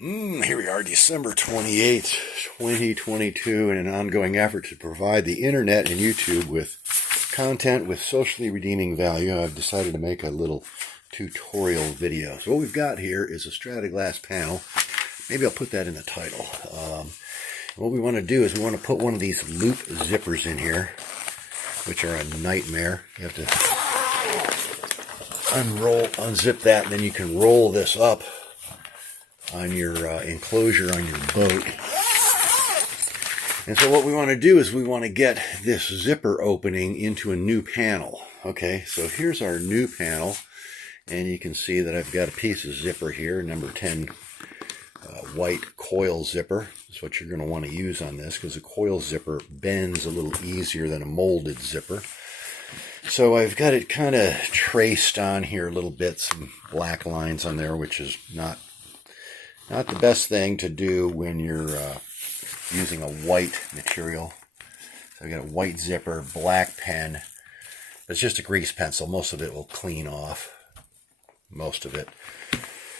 Here we are, December 28th, 2022, in an ongoing effort to provide the internet and YouTube with content with socially redeeming value. I've decided to make a little tutorial video. So what we've got here is a Strataglass panel. Maybe I'll put that in the title. What we want to do is we want to put one of these loop zippers in here, which are a nightmare. You have to unzip that, and then you can roll this up on your enclosure on your boat. And so what we want to do is we want to get this zipper opening into a new panel. Okay, so here's our new panel, and you can see that I've got a piece of zipper here, number 10 white coil zipper. That's what you're going to want to use on this, because a coil zipper bends a little easier than a molded zipper. So I've got it kind of traced on here a little bit, some black lines on there, which is not the best thing to do when you're using a white material. So I've got a white zipper, black pen. It's just a grease pencil. Most of it will clean off. Most of it.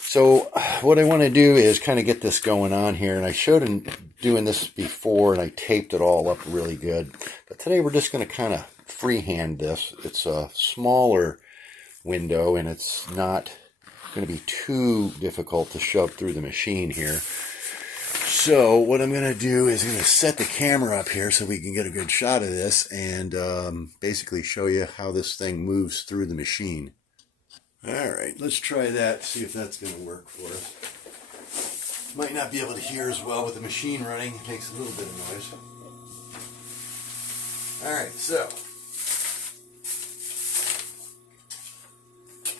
So what I want to do is kind of get this going on here. And I showed him doing this before, and I taped it all up really good. But today we're just going to kind of freehand this. It's a smaller window, and it's not going to be too difficult to shove through the machine here. So what I'm going to do is I'm going to set the camera up here so we can get a good shot of this, and basically show you how this thing moves through the machine. Alright, let's try that, see if that's going to work for us. Might not be able to hear as well with the machine running. It makes a little bit of noise. Alright, so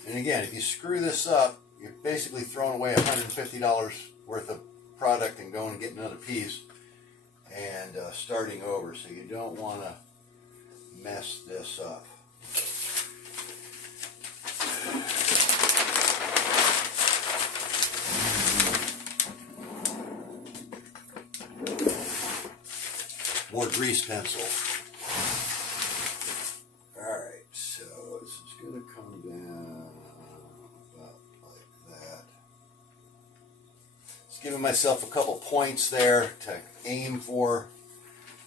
and again, if you screw this up, you're basically throwing away $150 worth of product and going and getting another piece and starting over. So you don't want to mess this up. More grease pencil. Alright, so this is going to come down about like that. Just giving myself a couple points there to aim for.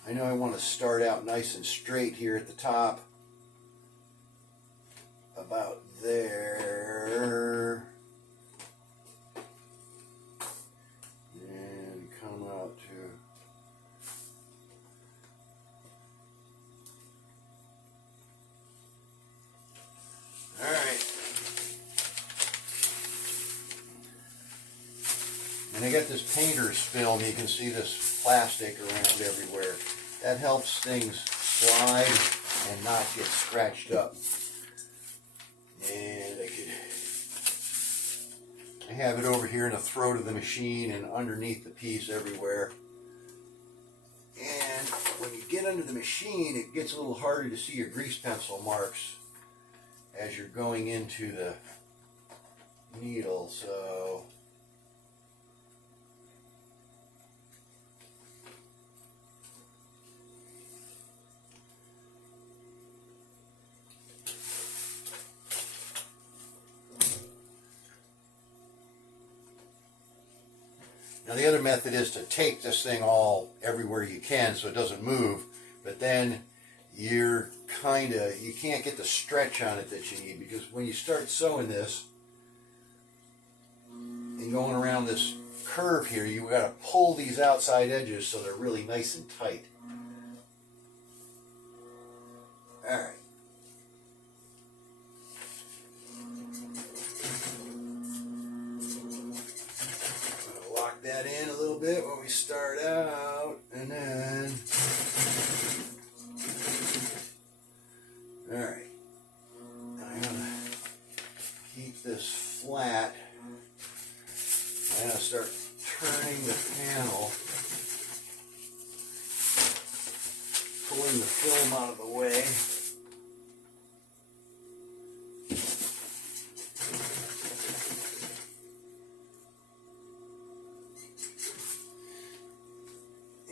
I know I want to start out nice and straight here at the top. About there. And come out to and I got this painter's film. You can see this plastic around everywhere. That helps things slide and not get scratched up. And I have it over here in the throat of the machine and underneath the piece everywhere. And when you get under the machine, it gets a little harder to see your grease pencil marks as you're going into the needle. So now the other method is to tape this thing all everywhere you can so it doesn't move, but then you can't get the stretch on it that you need, because when you start sewing this and going around this curve here, you got to pull these outside edges so they're really nice and tight. All right. Lock that in a little bit when we start out, and then alright, I'm going to keep this flat. I'm going to start turning the panel, pulling the film out of the way.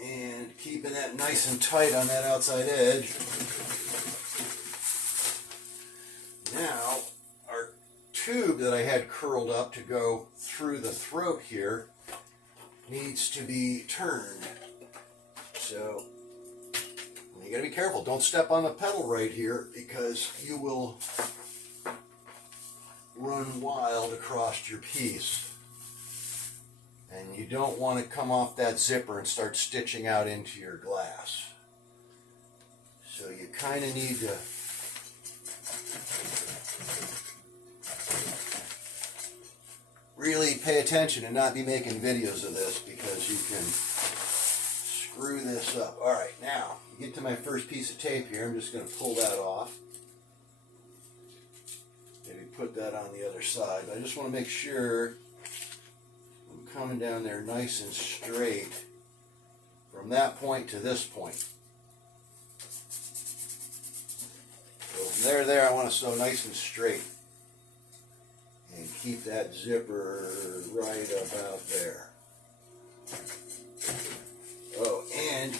And keeping that nice and tight on that outside edge. Now, our tube that I had curled up to go through the throat here needs to be turned. So you gotta be careful. Don't step on the pedal right here because you will run wild across your piece. And you don't want to come off that zipper and start stitching out into your glass. So you kind of need to really pay attention and not be making videos of this because you can screw this up. All right, now you get to my first piece of tape here. I'm just going to pull that off. Maybe put that on the other side. But I just want to make sure I'm coming down there nice and straight from that point to this point. So from there, I want to sew nice and straight. And keep that zipper right about there. Oh, and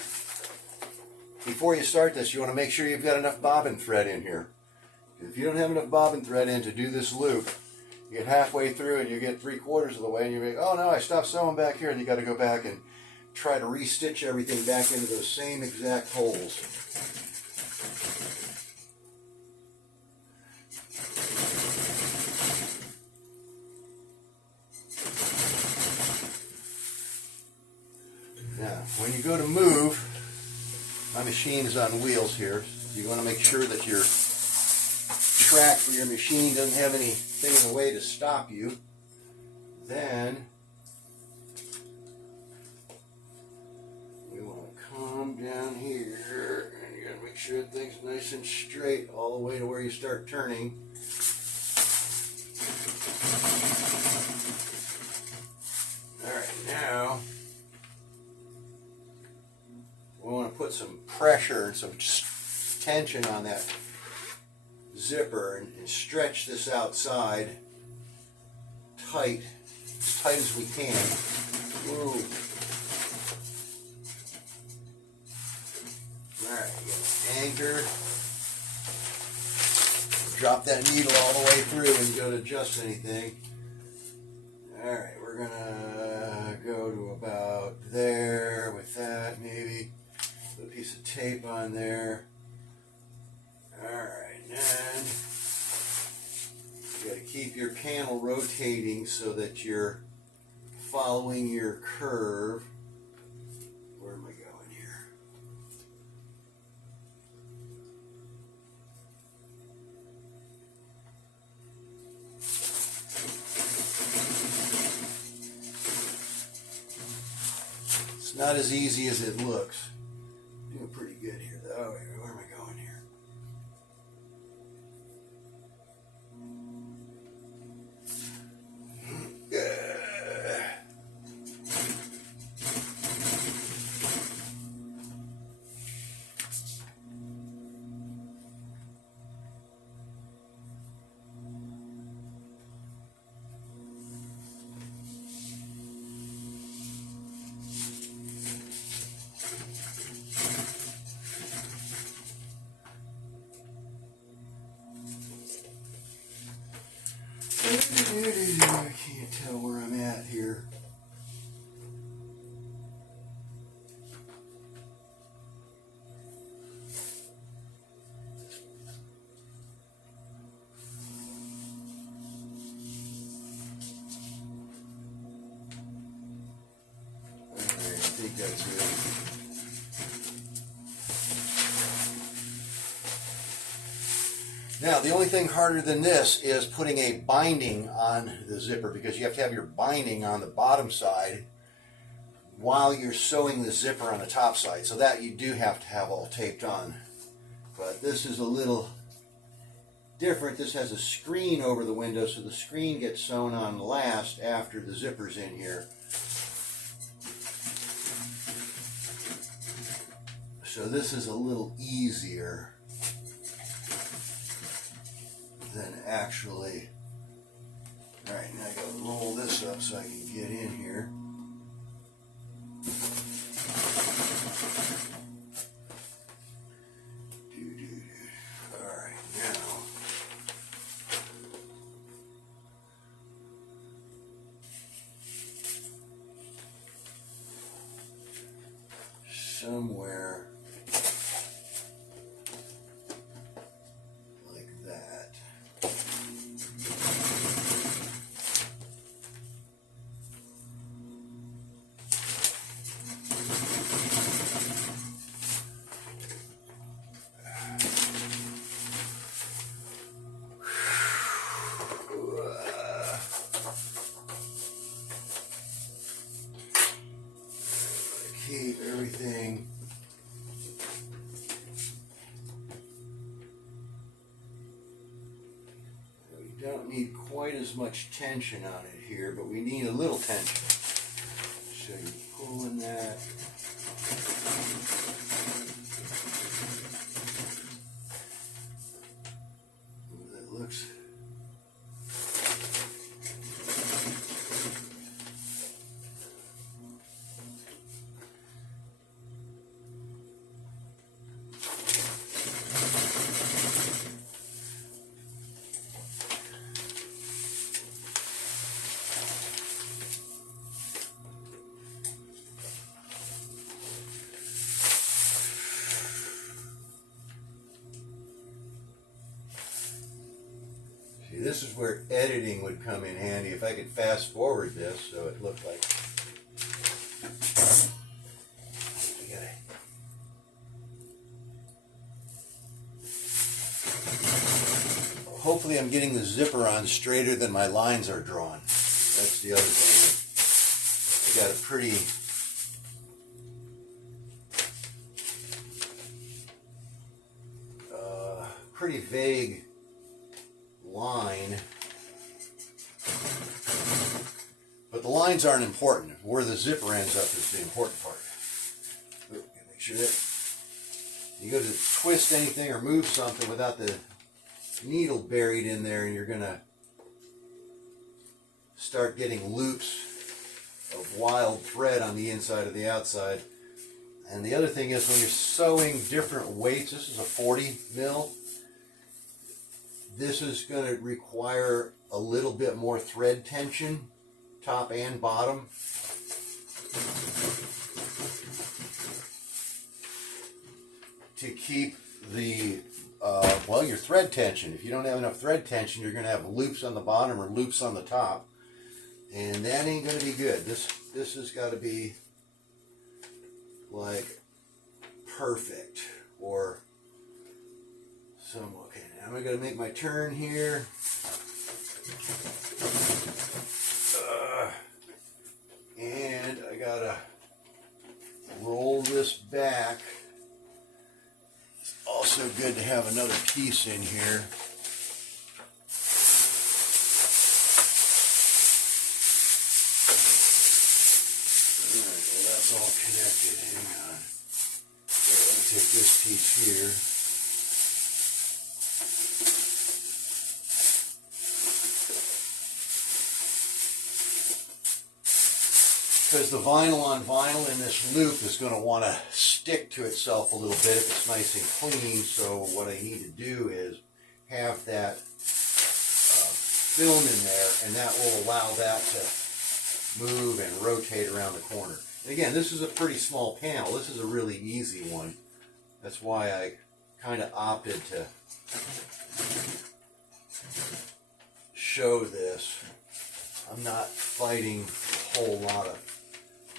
before you start this, you want to make sure you've got enough bobbin thread in here. If you don't have enough bobbin thread in to do this loop, you get halfway through and you get 3/4 of the way and you think, oh no, I stopped sewing back here, and you got to go back and try to re-stitch everything back into those same exact holes. Now, when you go to move, my machine is on wheels here. You want to make sure that your track for your machine doesn't have anything in the way to stop you. Then we want to come down here and you got to make sure that thing's nice and straight all the way to where you start turning. Alright, now we want to put some pressure and some tension on that zipper and stretch this outside tight, as tight as we can. Whoa. Alright, you got an anchor. Drop that needle all the way through when you go to adjust anything. Alright, we're gonna go to about there with that maybe. Put a piece of tape on there. Alright, and you got to keep your panel rotating so that you're following your curve. Where am I going here? It's not as easy as it looks. Doing pretty good here though. Oh, where am I going here? I can't tell where I'm at here. I think that's it. Now, the only thing harder than this is putting a binding on the zipper, because you have to have your binding on the bottom side while you're sewing the zipper on the top side. So that you do have to have all taped on. But this is a little different. This has a screen over the window, so the screen gets sewn on last after the zipper's in here. So this is a little easier than actually. Alright, now I gotta roll this up so I can get in here. Alright, now somewhere like that. Keep everything we don't need quite as much tension on it here, but we need a little tension. So you pull in that. That looks this is where editing would come in handy. If I could fast forward this so it looked like hopefully I'm getting the zipper on straighter than my lines are drawn. That's the other thing. I got a pretty vague line, but the lines aren't important. Where the zipper ends up is the important part. Make sure that you go to twist anything or move something without the needle buried in there, and you're going to start getting loops of wild thread on the inside of the outside. And the other thing is, when you're sewing different weights, this is a 40 mil. This is going to require a little bit more thread tension, top and bottom. To keep the, your thread tension. If you don't have enough thread tension, you're going to have loops on the bottom or loops on the top. And that ain't going to be good. This has got to be like perfect, or some. Okay, now I'm going to make my turn here. And I got to roll this back. It's also good to have another piece in here. All connected. Hang on. So let me take this piece here. Because the vinyl on vinyl in this loop is going to want to stick to itself a little bit if it's nice and clean. So what I need to do is have that film in there, and that will allow that to move and rotate around the corner. Again, this is a pretty small panel. This is a really easy one. That's why I kind of opted to show this. I'm not fighting a whole lot of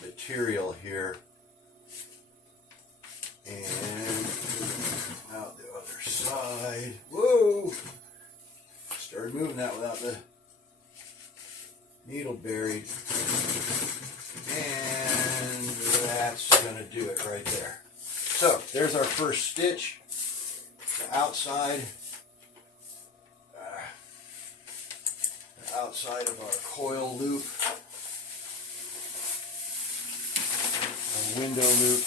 material here. And out the other side. Whoa! Started moving that without the needle buried. And that's going to do it right there. So there's our first stitch. The outside of our coil loop, our window loop,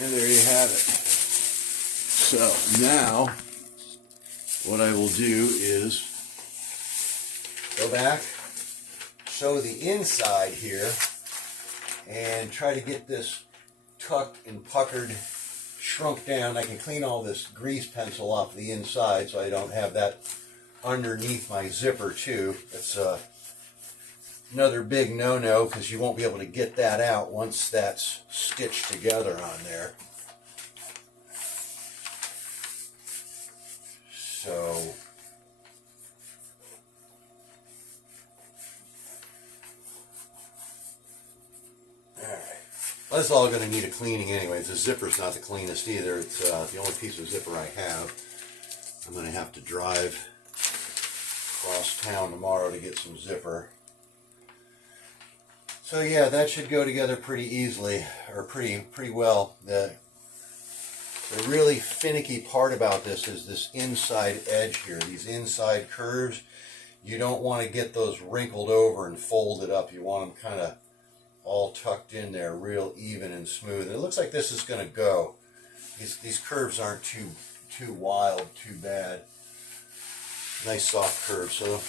and there you have it. So now what I will do is go back, show the inside here, and try to get this tucked and puckered, shrunk down. I can clean all this grease pencil off the inside so I don't have that underneath my zipper too. It's another big no-no because you won't be able to get that out once that's stitched together on there. So well, that's all going to need a cleaning anyways. The zipper's not the cleanest either. It's the only piece of zipper I have. I'm going to have to drive across town tomorrow to get some zipper. So yeah, that should go together pretty easily, or pretty well. The really finicky part about this is this inside edge here, these inside curves. You don't want to get those wrinkled over and folded up. You want them kind of all tucked in there, real even and smooth. And it looks like this is going to go. These curves aren't too wild, too bad. Nice soft curve. So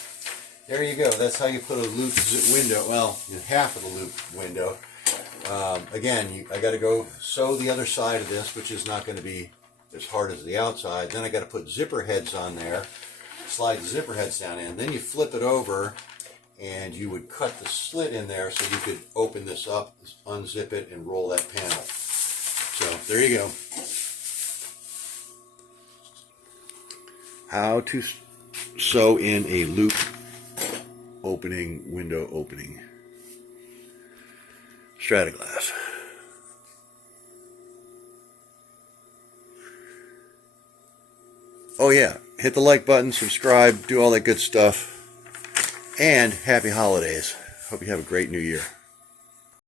there you go. That's how you put a loop window. Well, half of the loop window. Again, I got to go sew the other side of this, which is not going to be as hard as the outside. Then I got to put zipper heads on there, slide the zipper heads down in. Then you flip it over, and you would cut the slit in there so you could open this up, unzip it, and roll that panel. So there you go. How to sew in a loop opening, window opening. Strataglass. Oh yeah, hit the like button, subscribe, do all that good stuff. And happy holidays. Hope you have a great new year.